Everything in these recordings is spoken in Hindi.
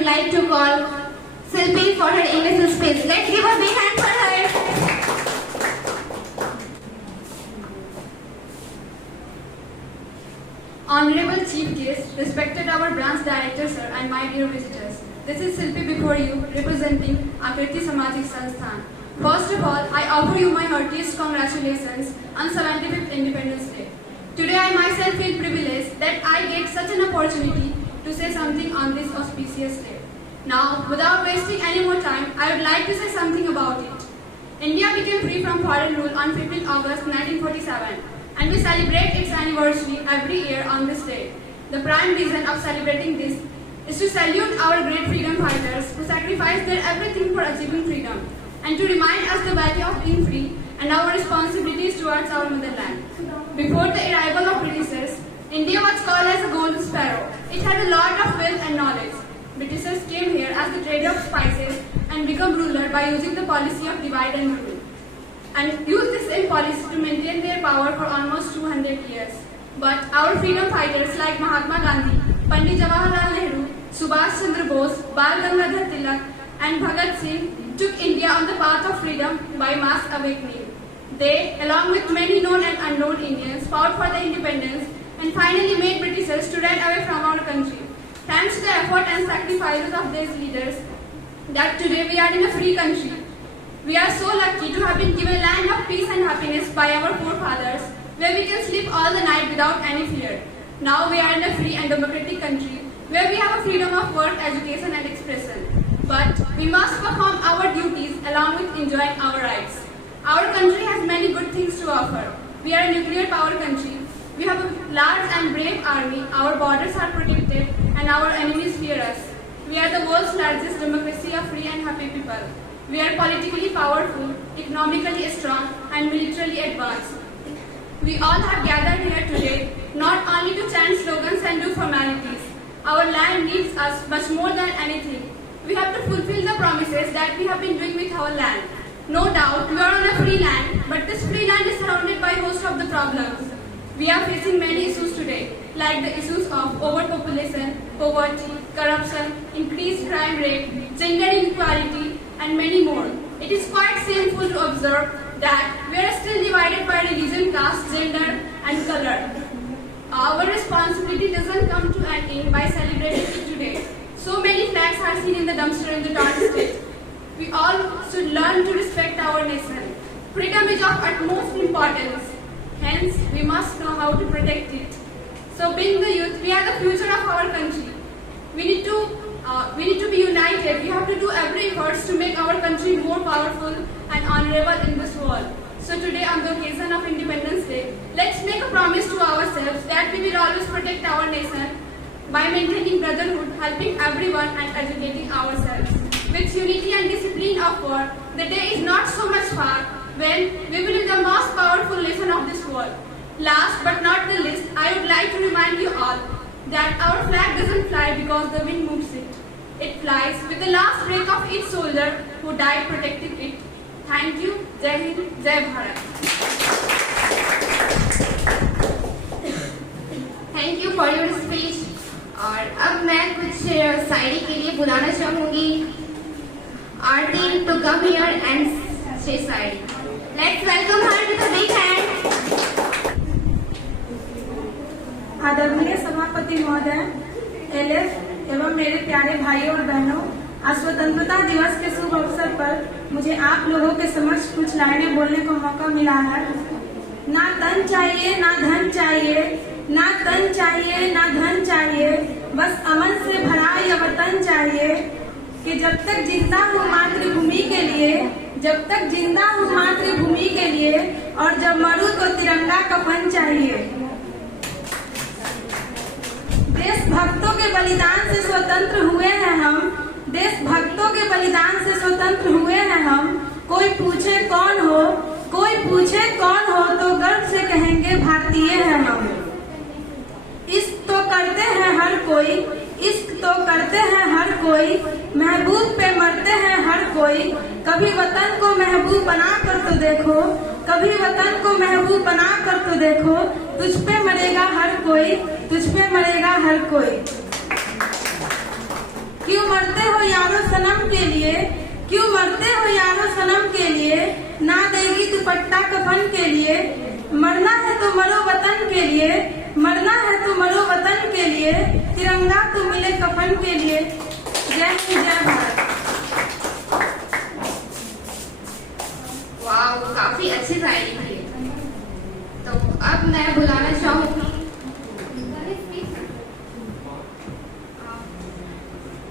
would like to call Silpi for her initial speech. Let's give a big hand for her. Honorable Chief Guest, respected our branch director sir and my dear visitors. This is Silpi before you, representing Akriti Samajik Sansthan. First of all, I offer you my heartiest congratulations on 75th Independence Day. Today I myself feel privileged that I get such an opportunity to say something on this auspicious day. Now, without wasting any more time, I would like to say something about it. India became free from foreign rule on 15 August 1947, and we celebrate its anniversary every year on this day. The prime reason of celebrating this is to salute our great freedom fighters who sacrificed their everything for achieving freedom, and to remind us the value of being free and our responsibilities towards our motherland. Before the arrival of Britishers, India was called as a golden sparrow. It had a lot of wealth and knowledge. Britishers came here as the trader of spices and became ruler by using the policy of divide and rule, and used the same policy to maintain their power for almost 200 years. But our freedom fighters like Mahatma Gandhi, Pandit Jawaharlal Nehru, Subhash Chandra Bose, Bal Gangadhar Tilak, and Bhagat Singh took India on the path of freedom by mass awakening. They, along with many known and unknown Indians, fought for the independence and finally made Britishers to run away from our country. Thanks to the effort and sacrifices of these leaders, that today we are in a free country. We are so lucky to have been given a land of peace and happiness by our forefathers, where we can sleep all the night without any fear. Now we are in a free and democratic country, where we have a freedom of work, education and expression. But we must perform our duties along with enjoying our rights. Our country has many good things to offer. We are a nuclear power country. We have a large and brave army. Our borders are protected and our enemies fear us. We are the world's largest democracy of free and happy people. We are politically powerful, economically strong and militarily advanced. We all have gathered here today not only to chant slogans and do formalities. Our land needs us much more than anything. We have to fulfill the promises that we have been doing with our land. No doubt, we are on a free land, but this free land is surrounded by a host of the problems. We are facing many issues today, like the issues of overpopulation, poverty, corruption, increased crime rate, gender inequality, and many more. It is quite shameful to observe that we are still divided by religion, caste, gender, and color. Our responsibility doesn't come to an end by celebrating it today. So many flags are seen in the dumpster in the Torrance state. We all should learn to respect our nation. Freedom is of utmost importance. Hence, we must know how to protect it. So, being the youth, we are the future of our country. We need to be united. We have to do every effort to make our country more powerful and honorable in this world. So today, on the occasion of Independence Day, let's make a promise to ourselves that we will always protect our nation by maintaining brotherhood, helping everyone and educating ourselves. With unity and discipline of work, the day is not so much far when we will be the most powerful nation of this world. Last but not the least, I would like to remind you all that our flag doesn't fly because the wind moves it. It flies with the last breath of each soldier who died protecting it. Thank you. Jai Hind, Jai Bharat. Thank you for your speech. और अब मैं कुछ शायरी के लिए बुलाना चाहूंगी our team to come here and say Shayari. Let's welcome her with a big hand. आदरणीय सभापति महोदय, एलएफ एवं मेरे प्यारे भाइयों और बहनों, आज स्वतंत्रता दिवस के शुभ अवसर पर मुझे आप लोगों के समक्ष कुछ लाइनें बोलने को मौका मिला है। ना तन चाहिए ना धन चाहिए, ना तन चाहिए ना धन चाहिए, बस अमन से भरा यह वतन चाहिए कि जब तक जिंदा हूँ मातृभूमि के लिए, जब तक जिंदा हूँ मातृभूमि के लिए, और जब मरूं तो तिरंगा कफन चाहिए। देशभक्तों के बलिदान से स्वतंत्र हुए हैं हम, देशभक्तों के बलिदान से स्वतंत्र हुए हैं हम। कोई पूछे कौन हो, कोई पूछे कौन हो, तो गर्व से कहेंगे भारतीय हैं हम। इश्क तो करते हैं हर कोई, इश्क तो करते हैं हर कोई, महबूब पे मरते हैं हर कोई। कभी वतन को महबूब बना कर तो देखो, कभी वतन को महबूब बना कर तो देखो, तुझ पे मरेगा हर कोई, तुझ पे मरेगा हर कोई। क्यों मरते हो यारो सनम के लिए, क्यों मरते हो यारो सनम के लिए, ना देगी दुपट्टा कफन के लिए, मरना है तो मरो वतन के लिए, मरना है तो मरो वतन के लिए, तिरंगा तो मिले कफन के लिए। जय हिंद जय भारत। वाह, काफी अच्छी शायरी थी। तो अब मैं बुलाना चाहूंगी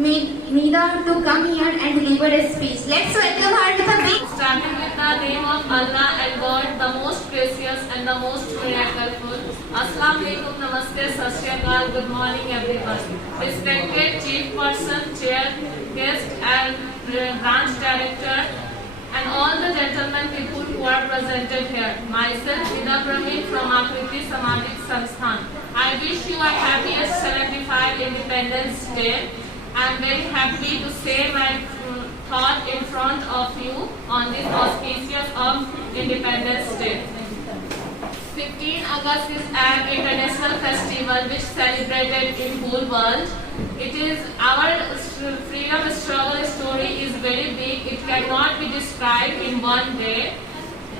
Mida to come here and deliver a speech. Let's welcome her with a big. Starting with the name of Allah and God, the most precious and the most miraculous. Assalamu alaikum, namaste, sat shri akal, good morning everyone. Respected chief person, chair, guest and branch director and all the gentlemen people who are presented here. Myself, Vida Brahmin from Akriti Samajik Sansthan. I wish you a happiest 75 Independence Day. I am very happy to say my thought in front of you on this auspicious of Independence Day. 15 August is an international festival which celebrated in whole world. It is our freedom struggle story is very big. It cannot be described in one day.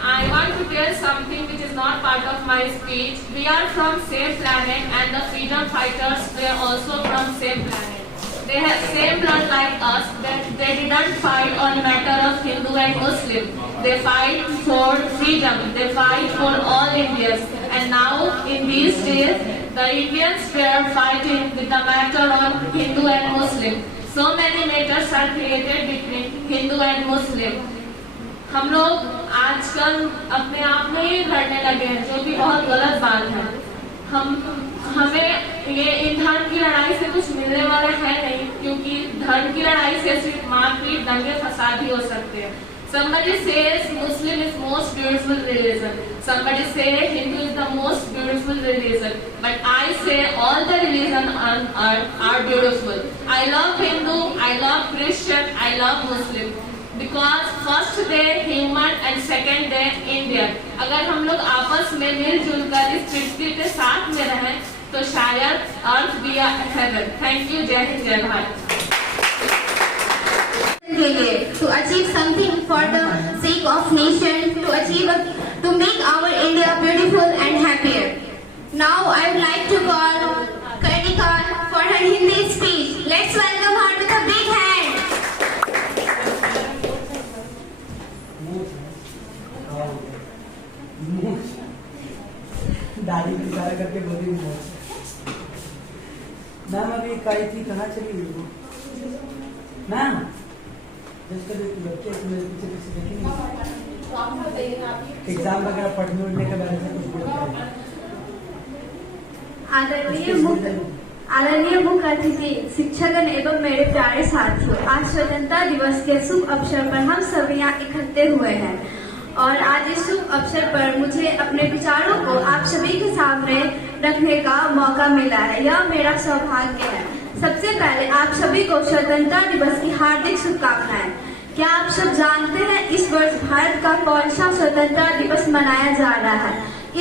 I want to tell something which is not part of my speech. We are from same planet and the freedom fighters were also from same planet. They have same blood like us, that they didn't fight on a matter of Hindu and Muslim. They fight for freedom, they fight for all Indians. And now in these days, the Indians were fighting with the matter of Hindu and Muslim. So many matters are created between Hindu and Muslim. हम लोग आजकल अपने आप में ही लड़ने लगे हैं, जो कि बहुत गलत बात है। हमें ये इन धर्म की लड़ाई से कुछ मिलने वाला है नहीं, क्योंकि धर्म की लड़ाई से सिर्फ मारपीट, दंगे फसाद ही हो सकते हैं। Somebody says Muslim is most beautiful religion. Somebody say Hindu is the most beautiful religion. But I say all the religions on earth are beautiful. I love Hindu, I love Christian, I love Muslim. Because first day human and second day Indian. अगर हम लोग आपस में मिलजुल कर इस पृथ्वी के साथ में रहें तो शायद अर्थ भी हेवन। थैंक यू, जय हिंद जय Bharat. To achieve something for the sake of nation, to make our India beautiful and happier. Now I would like to call Karnika for her Hindi speech. Let's welcome her with a big hand. दाढ़ी की इशारा करके बोली मैम अभी इकाई थी, कहाँ चली गई वो मैम? बच्चे मेरे पीछे पीछे देखेंगे, एग्जाम वगैरह पढ़ने उड़ने के बारे में कुछ बोलते आदरणीय मुख्य अतिथि, शिक्षकगण एवं मेरे प्यारे साथियों, आज स्वतंत्रता दिवस के शुभ अवसर पर हम सब यहाँ इकट्ठे हुए हैं और आज इस शुभ अवसर पर मुझे अपने विचारों को आप सभी के सामने रखने का मौका मिला है। यह मेरा सौभाग्य है। सबसे पहले आप सभी को स्वतंत्रता दिवस की हार्दिक शुभकामनाएं। क्या आप सब जानते हैं इस वर्ष भारत का कौन सा स्वतंत्रता दिवस मनाया जा रहा है?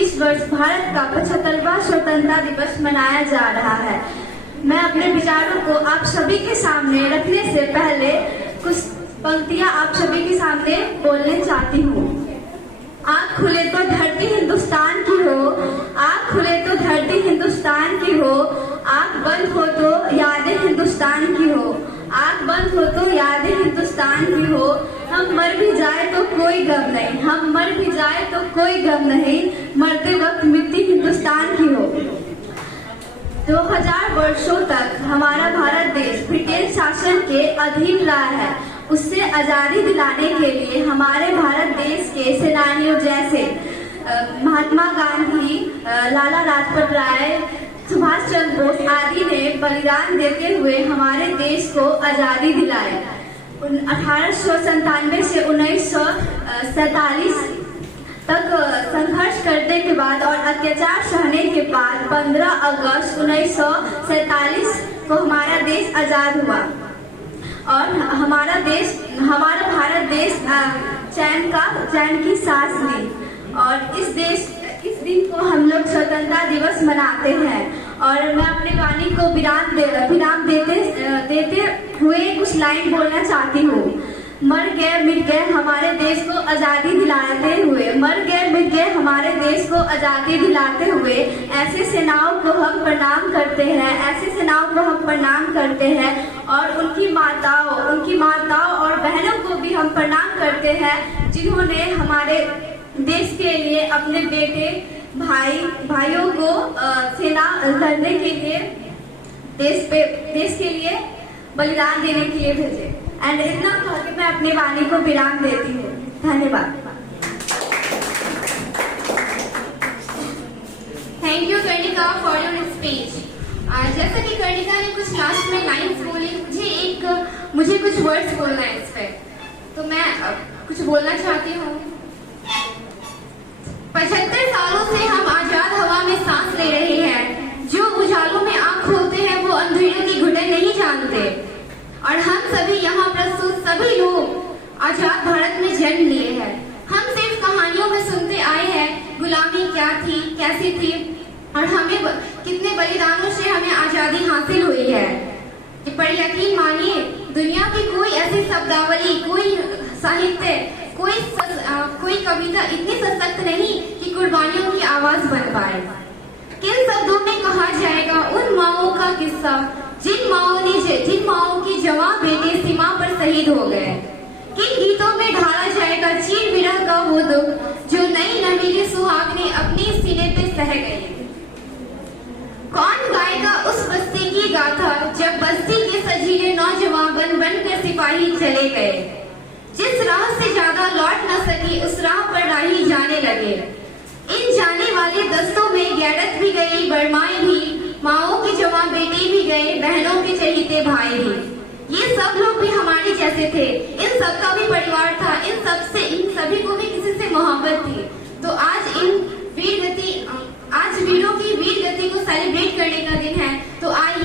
इस वर्ष भारत का 75वां स्वतंत्रता दिवस मनाया जा रहा है। मैं अपने विचारों को आप सभी के सामने रखने से पहले कुछ पंक्तियां आप सभी के सामने बोलने चाहती हूँ। आँख खुले तो धरती हिंदुस्तान की हो, आँख खुले तो धरती हिंदुस्तान की हो, आँख बंद हो तो यादें हिंदुस्तान की हो, आँख बंद हो तो यादें हिंदुस्तान की हो। हम मर भी जाए तो कोई गम नहीं, हम मर भी जाए तो कोई गम नहीं, मरते वक्त मिट्टी हिंदुस्तान की हो। 2000 वर्षों तक हमारा भारत देश ब्रिटेन शासन के अधीन रहा है। उससे आजादी दिलाने के लिए हमारे भारत देश के सेनानियों जैसे महात्मा गांधी, लाला लाजपत राय, सुभाष चंद्र बोस आदि ने बलिदान देते हुए हमारे देश को आजादी दिलाई। 1897 से 1947 तक संघर्ष करने के बाद और अत्याचार सहने के बाद 15 अगस्त 1947 को हमारा देश आजाद हुआ और हमारा भारत देश चैन की सांस ली। और इस दिन को हम लोग स्वतंत्रता दिवस मनाते हैं और मैं अपने वाणी को विराम देते हुए कुछ लाइन बोलना चाहती हूँ। मर गए मिट गए हमारे देश को आजादी दिलाते हुए, मर गए मिट गए हमारे देश को आजादी दिलाते हुए, ऐसे सेनाओं को हम प्रणाम करते हैं, ऐसे सेनाओं को हम प्रणाम करते हैं और उनकी माताओं और बहनों को भी हम प्रणाम करते हैं, जिन्होंने हमारे देश के लिए अपने बेटे भाइयों को सेना लड़ने के लिए देश के लिए बलिदान देने के लिए भेजे। एंड इतना कह के मैं अपनी वाणी को विराम देती हूँ। धन्यवाद। Thank you कर्णिका for your speech. जैसा कि कर्णिका ने कुछ लास्ट में लाइन्स बोली, मुझे कुछ वर्ड्स बोलना है इस पे, तो मैं कुछ बोलना चाहती हूँ। 75 सालों से हम आजाद हवा में सांस ले रहे हैं। जो उजालों में आंख खोलते हैं वो अंधेरों की घुटन नहीं जानते। और हम सभी यहाँ प्रस्तुत सभी लोग आजाद भारत में जन्म लिए हैं। हम सिर्फ कहानियों में सुनते आए हैं गुलामी क्या थी, कैसी थी और हमें कितने बलिदानों से हमें आजादी हासिल हुई है। पर यकीन मानिए, दुनिया की कोई ऐसी शब्दावली, कोई साहित्य, कोई कविता इतनी सशक्त नहीं कि कुर्बानियों की आवाज बन पाए। किन शब्दों में कहा जाएगा उन माओं का किस्सा जिन माओं की जवां बेटे सीमा पर शहीद हो गए। किन गीतों में ढाला जाएगा चीर विरह का वो दुख जो नई नवीली सुहागने अपने सीने पे सह गई। कौन गाएगा उस बस्ती की गाथा जब बस्ती के सजीले नौजवान बन कर सिपाही चले गए। जिस राह से ज्यादा लौट न सकी उस राह पर राही जाने लगे। इन जाने वाले दस्तों में गैरत भी गई, बरमाएं भी, माओं के जवान बेटे भी गए, बहनों के चहीते भाई भी। ये सब लोग भी हमारे जैसे थे। इन सबका भी परिवार था। इन सभी को भी किसी से मोहब्बत थी। तो आज वीरों की वीर गति को सेलिब्रेट करने का दिन है। तो आज